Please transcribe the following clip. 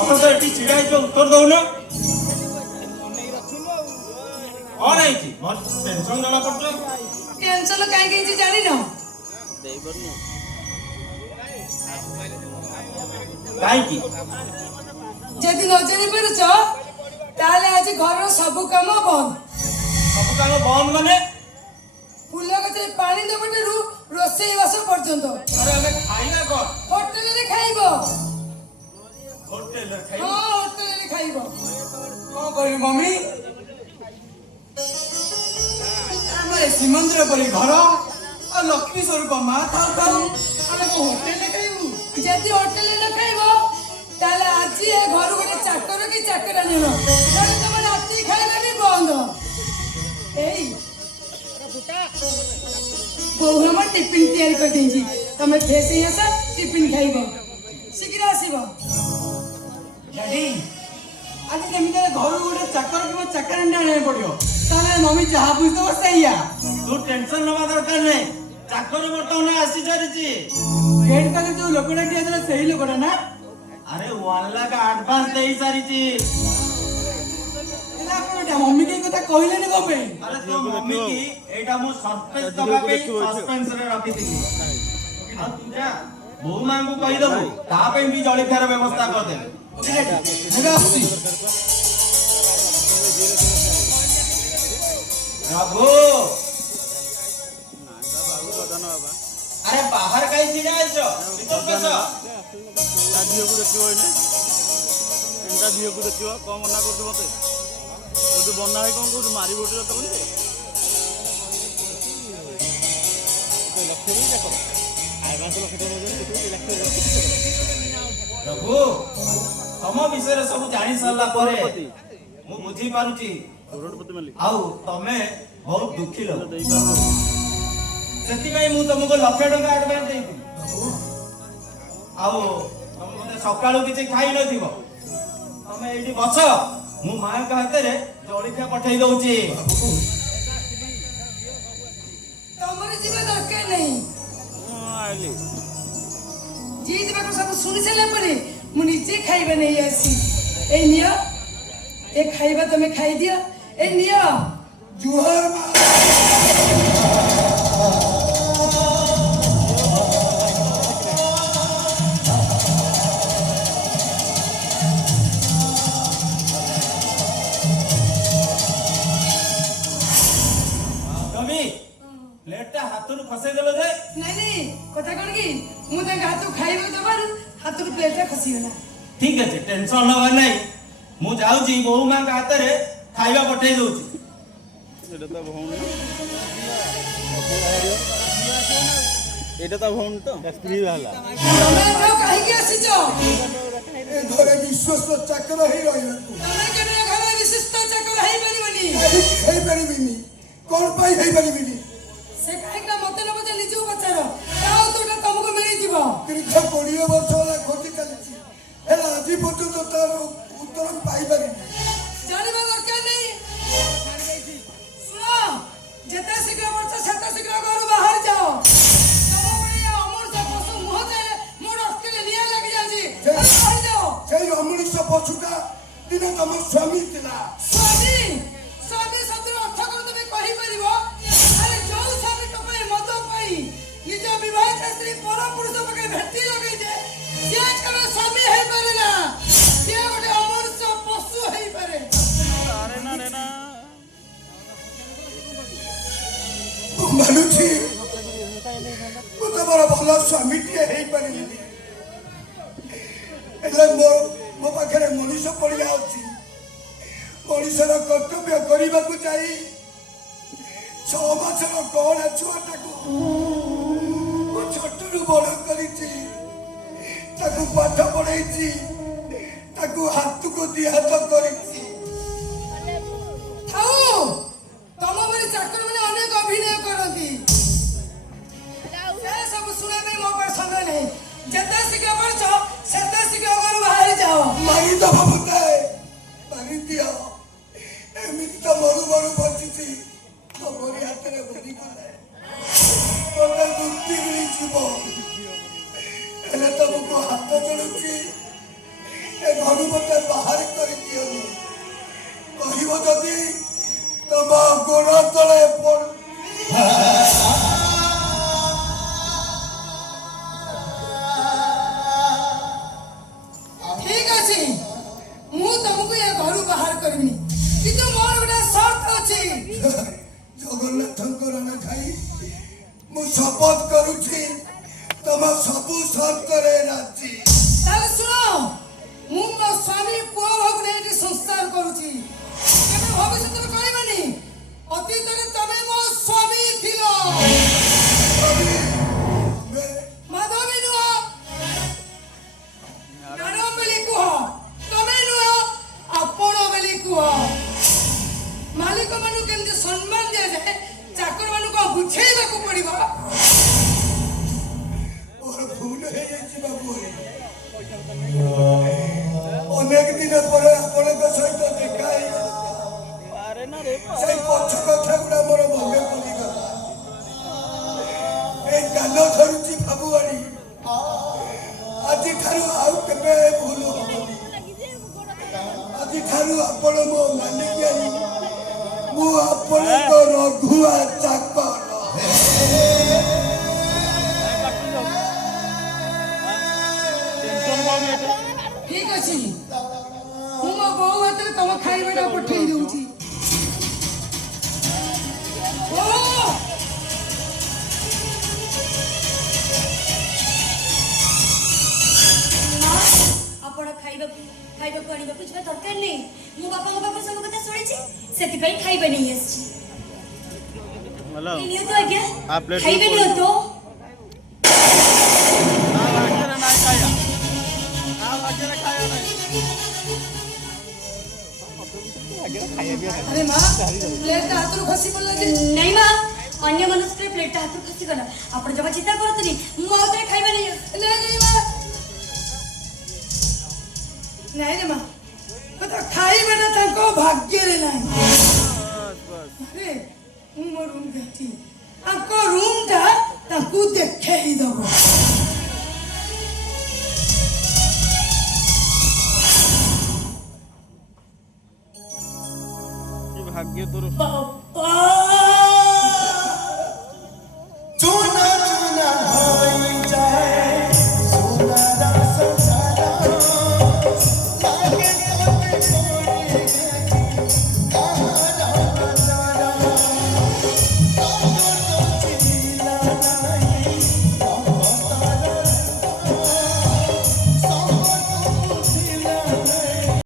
Officer ଏଠି ଛିଡ଼ା ହେଇଛ ଉତ୍ତର ଦଉନ କଣ ହେଇଛି ମୋର ଟେନସନ ଜଣା ପଡୁଛ ଟେନସନ କାହିଁକି ହେଇଛି ଜାଣିନ କାହିଁକି ଯଦି ନ ଜାଣି ପାରୁଛ ତାହେଲେ ଆଜି ଘରର ସବୁ କାମ ବନ୍ଦ ସବୁ କାମ ବନ୍ଦ ମାନେ ଫୁଲ ଗଛରେ ପାଣି ଦେବାଠାରୁ ରୋଷେଇ ବାସ ପର୍ଯ୍ୟନ୍ତ ଆରେ ଆମେ ଖାଇବା କଣ ହୋଟେଲରେ ଖାଇବ ହୋଟେଲରେ ହଁ ଖାଇବା ହୋଟେଲରେ ଖାଇବ କଣ କହିବି ମମି ଆମର ଶ୍ରୀମନ୍ଦିର ପରି ଘର ଆଉ ଲକ୍ଷ୍ମୀ ସ୍ୱରୂପ ମା ଥାଉ ଥାଉ ଆମେ ହୋଟେଲରେ ଖାଇବୁ ଯଦି ହୋଟେଲରେ ନ ଖାଇବ ତାହେଲେ ଆଜି ଏ ଘରୁ ଗୋଟେ ଚାକର କି ଚାକରା ନିଅ ତେଣୁ ତମ ରାତି ଖାଇବା ବି ବନ୍ଦ ଏଇ ବୋଉ ଆମର ଟିଫିନ ତିଆରି କରିଦେଇଛି ତମେ ଫ୍ରେଶ ହେଇ ଆସ ଟିଫିନ ଖାଇବ ଶୀଘ୍ର ଆସିବ ଡାଡି ଆଜି ଯେମିତି ଘରୁ ଗୋଟେ ଚାକର କିମ୍ବା ଚାକରାଣୀ ଆଣିବାକୁ ପଡିବ ତାହେଲେ ମମି ଯାହା ବୁଝିଦବ ସେଇଆ ତୁ ଟେନସନ ନବା ଦରକାର ନାହିଁ ଚାକର ବର୍ତ୍ତମାନ ଆସି ସାରିଛି ଗେଟ ପାଖରେ ଯୋଉ ଲୋକଟା ଠିଆ ଥିଲା ସେଇ ଲୋକଟା ନା ଆରେ 1 ଲାଖ ଆଡଭାନ୍ସ ଦେଇ ସାରିଛି ମମି କି କଥା କହିଲେନି କଣ ପାଇଁ ଆରେ ତୋ ମମି କି ଏଇଟା ମୁଁ ସରପ୍ରାଇଜ ଦବା ପାଇଁ ସସ୍ପେନ୍ସ ରେ ରଖିଥିଲି ଆଉ ତୁ ଯା ବୋଉ ମାଙ୍କୁ କହିଦବୁ ତା ପାଇଁ ବି ଜଳଖିଆର ବ୍ୟବସ୍ଥା କରିଦେବି ଏବେ ଆସୁଛି ରଘୁ ଆରେ ବାହାର କାହିଁ ଛିଡ଼ା ହେଇଛ ଭିତରକୁ ଆସ ତା ଝିଅକୁ ଦେଖିବ ଏଇନେ ତା ଝିଅକୁ ଦେଖିବ କଣ ମନା କରୁଛୁ ମତେ ତୁ ବନା ହେଇ କଣ କହୁଛୁ ମାରିବ ଗୋଟେ ତମେ ରଘୁ ତମ ବିଷୟରେ ସବୁ ଜାଣି ସାରିଲା ପରେ ମୁଁ ବୁଝି ପାରୁଛି ଆଉ ତମେ ବହୁତ ଦୁଃଖୀ ଲୋକ ସେଥିପାଇଁ ମୁଁ ତମକୁ ଲକ୍ଷେ ଟଙ୍କା ଆଡଭାନ୍ସ ଦେଇଥିଲି ଆଉ ତମେ ସକାଳୁ କିଛି ଖାଇ ନଥିବ ତମେ ଏଇଠି ବସ ମୁଁ ମାଙ୍କ ହାତରେ ଜଳଖିଆ ପଠେଇ ଦଉଛି ତମର ଯିବା ଦରକାର ନାହିଁ ଯିଏ ଯିବାକୁ ସବୁ ଶୁଣି ସାରିଲା ପରେ ମୁଁ ନିଜେ ଖାଇବା ନେଇ ଆସି ଏଇ ନିଅ ଏ ଖାଇବା ତମେ ଖାଇଦିଅ ଏ ନିଅ ଜୁହାର ପ୍ଲେଟଟା ହାତରୁ ଖସେଇ ଦେଲ ଯେ ନାଇଁ କଥା କଣ କି ମୁଁ ତାଙ୍କ ହାତକୁ ଖାଇବାକୁ ଦେବାରୁ ହାତରୁ ପ୍ଲେଟଟା ଖସିଗଲା ଠିକ ଅଛି ଟେନସନ ନବାର ନାହିଁ ମୁଁ ଯାଉଛି ବୋଉ ମାଙ୍କ ହାତରେ ଖାଇବା ପଠେଇ ଦଉଛି ଏଇଟା ତା ଭଉଣୀ ତ ସ୍ତ୍ରୀ ବାହାରିଲା ତମେ ଏଠାକୁ କାହିଁକି ଆସିଛ ଏ ଘରେ ବିଶ୍ୱସ୍ତ ଚାକର ହେଇ ରହିବାକୁ ତମେ କେବେ ଘରେ ବିଶିଷ୍ଟ ଚାକର ହେଇପାରିବନି ହେଇପାରିବିନି କଣ ପାଇଁ ହେଇପାରିବିନି ସେ କାହିଁକି ମତେ ନ ପଚାର ନିଜକୁ ପଚାର ଆଉ ତୋଟା ତମକୁ ମିଳିଯିବ ଦୀର୍ଘ 20 ବର୍ଷ ହେଲା ଖୋଜି ଚାଲିଛି ହେଲେ ଆଜି ପର୍ଯ୍ୟନ୍ତ ତାର ଉତ୍ତର ପାଇପାରିନି ଜାଣିବା ଦରକାର ନାହିଁ ଶୁଣ ଯେତେ ଶୀଘ୍ର ପଡୁଛ ସେତେ ଶୀଘ୍ର ଘରୁ ବାହାରି ଯାଅ ତମ ଭଳି ଅମୃତ ପଶୁ ମୁହଁ ଚାହିଁଲେ ମୋର ଅସ୍କିଲେ ନିଆଁ ଲାଗି ଯାଉଛି ବାହାରି ଯାଅ ସେଇ ଅମଣିଷ ପଶୁଟା ଦିନେ ତମ ସ୍ୱାମୀ ଥିଲା ସ୍ୱାମୀ ସ୍ୱାମୀ ଶବ୍ଦର ଅର୍ଥ କଣ ତମେ କହିପାରିବ ଆରେ ଯୋଉ ସ୍ୱାମୀ ତୋ ପାଇଁ ମଦ ପାଇଁ ନିଜ ବିବାହିତ ସ୍ତ୍ରୀ ପର ପୁରୁଷ ପାଖରେ ଭେଟି ଲଗେଇছে ସିଏ କେବେ ସ୍ୱାମୀ ହେଇପାରେ ନା ସିଏ ଗୋଟେ ଅମଣିଷ ପଶୁ ହେଇପାରେ ମୁଁ ମାନୁଛି ମୁଁ ତମର ଭଲ ସ୍ୱାମୀଟିଏ ହେଇପାରିଲିନି ହେଲେ ମୋ ପାଖରେ ମଣିଷ ପଡ଼ିଆ ଅଛି ମଣିଷର କର୍ତ୍ତବ୍ୟ କରିବାକୁ ଯାଇ 6 ମାସର କଅଁଳା ଛୁଆଟାକୁ ମୁଁ ଛୋଟରୁ ବଡ଼ କରିଛି ତାକୁ ପାଠ ପଢ଼େଇଛି ତାକୁ ହାତକୁ ଦି ହାତ କରିଛି ଥାଉ ତମ ଭଳି ଚାକର ମାନେ ଅନେକ ଅଭିନୟ କରନ୍ତି ସେ ସବୁ ଶୁଣିବା ପାଇଁ ମୋ ପାଖରେ ସମୟ ନାହିଁ ଯେତେ ଶୀଘ୍ର ପାରୁଛ ସେତେ ଶୀଘ୍ର ଘରୁ ବାହାରି ଯାଅ ମାରିଦବ ମତେ ମାରିଦିଅ ଏମିତି ତ ମରୁ ମରୁ ବଞ୍ଚିଛି ତମରି ହାତରେ ମରିଗଲେ ମତେ ମୁକ୍ତି ମିଳିଯିବ ହେଲେ ତମକୁ ହାତ ଯୋଡୁଛି ଏ ଘର ଘରୁ ମୋତେ ବାହାର କରିଦିଅନି। କହିବ ଯଦି ତମ ଗୋଡ଼ ତଳେ ଠିକ ଅଛି, ମୁଁ ତମକୁ ଏ ଘରୁ ବାହାର କରିବିନି, କିନ୍ତୁ ମୋର ଗୋଟେ ସର୍ତ୍ତ ଅଛି। ଜଗନ୍ନାଥଙ୍କ ରାଣ ଖାଇ ମୁଁ ଶପଥ କରୁଛି ତମ ସବୁ ସର୍ତ୍ତରେ ରାଜି। ତାହେଲେ ଶୁଣ, ମୁଁ ମୋ ସ୍ୱାମୀ ପୁଅ ବୋହୂକୁ ନେଇକି ସଂସ୍କାର କରୁଛି। କେବେ ଭବିଷ୍ୟତରେ କହିବନି ଅତୀତରେ ତମେ ମୋ ସ୍ୱାମୀ ଥିଲ। ମାଧବୀ ନୁହଁ, ମ୍ୟାଡମ ବୋଲି କୁହ, ତମେ ନୁହଁ ଆପଣ ବୋଲି କୁହ। ମାଲିକ ମାନଙ୍କୁ କେମିତି ସମ୍ମାନ ଦିଆଯାଏ ଚାକର ମାନଙ୍କୁ ବୁଝେଇବାକୁ ପଡିବ। ମୋର ଭୁଲ ହେଇଯାଇଛି ବାବୁ। ଅନେକ ଦିନ ପରେ ଆପଣଙ୍କ ସହିତ ଦେଖା ହେଇଗଲା। ସେଇ ପଛ କଥା ଗୁଡା ମୋର ମନେ ପଡିଗଲା। ଏଇ କାନ ଧରୁଛି ଭାବୁଆଣି, ଆଜିଠାରୁ ଆଉ କେବେ ଭୁଲ ହବନି। ଆଜିଠାରୁ ଆପଣ ମୋ ମାଲିକାଣୀ, ମୁଁ ଆପଣଙ୍କ ରଘୁଆ ଚାକର। ଠିକ ଅଛି, ମୁଁ ମୋ ବୋଉ ହାତରେ ତମ ଖାଇବାଟା ପଠେଇ ଦଉଛି। ଆପଣ ଖାଇବାକୁ ଆଣିବାକୁ ଯିବା ଦରକାର ନାହିଁ। ମୁଁ ବାପାଙ୍କ ପାଖରୁ ସବୁ କଥା ଶୁଣିଛି, ସେଥିପାଇଁ ଖାଇବା ନେଇ ଆସିଛି। ନିଅନ୍ତୁ ଆଜ୍ଞା, ଖାଇବେ ନିଅନ୍ତୁ। ଆରେ ମା, ପ୍ଲେଟଟା ହାତରୁ ଖସି ପଡିଲା ଯେ। ନାଇଁ ମା, ଅନ୍ୟ ମନସ୍କରେ ପ୍ଲେଟଟା ହାତରୁ ଖସିଗଲା। ଆପଣ ଜମା ଚିନ୍ତା କରନ୍ତୁନି, ମୁଁ ଆଉ ଥରେ ଖାଇବା ନେଇ ଆସିଛି। ନାଇଁ ରେ ମା, ଖାଇବାଟା ତାଙ୍କ ଭାଗ୍ୟରେ ନାହିଁ। ଆରେ ମୁଁ ମୋ ରୁମ୍ ଯାଉଛି, ତାଙ୍କ ରୁମ୍ଟା ତାଙ୍କୁ ଦେଖେଇ ଦବ। ଭାଗ୍ୟ ତୋର।